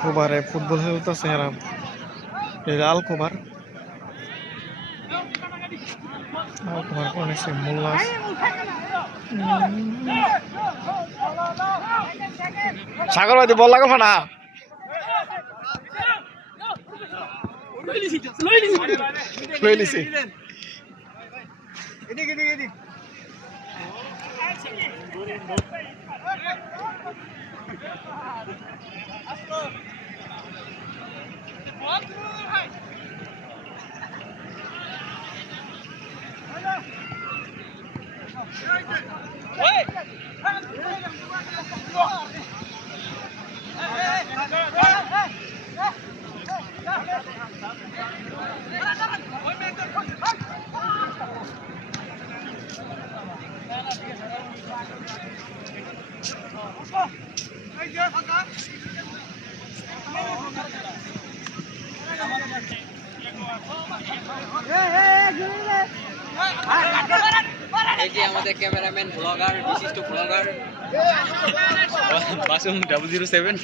কোবারে football খেলতেছে এরা। আল কোবার আল কোবার অনেক সে মোল্লা আছে। সাগর ভাই বল লাগল না। লই লিছি Gini gini gini. Aslo. Hey! Hey! Hey! যে আমাদের ক্যামেরাম্যান ব্লগার বিশিষ্ট ব্লগার বাসুম ডাবল জিরো সেভেন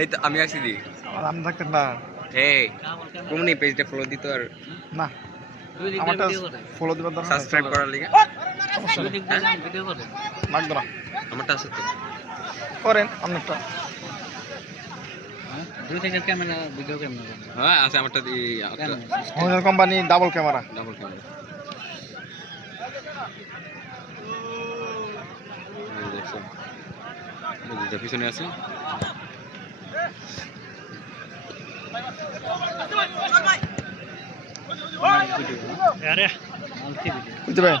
এই তো আমি আসি দি। আমি থাকতেন না এই কোমনি পেজটা ফলো দিত আর না আমারটা ফলো দিবার দরকার সাবস্ক্রাইব করার লিগে। লাগতো না আমারটা আছে তো। করেন আপনারটা হ্যাঁ? আছে আমারটা company double camera double camera পিছনে আছে। বুঝতে পারেন?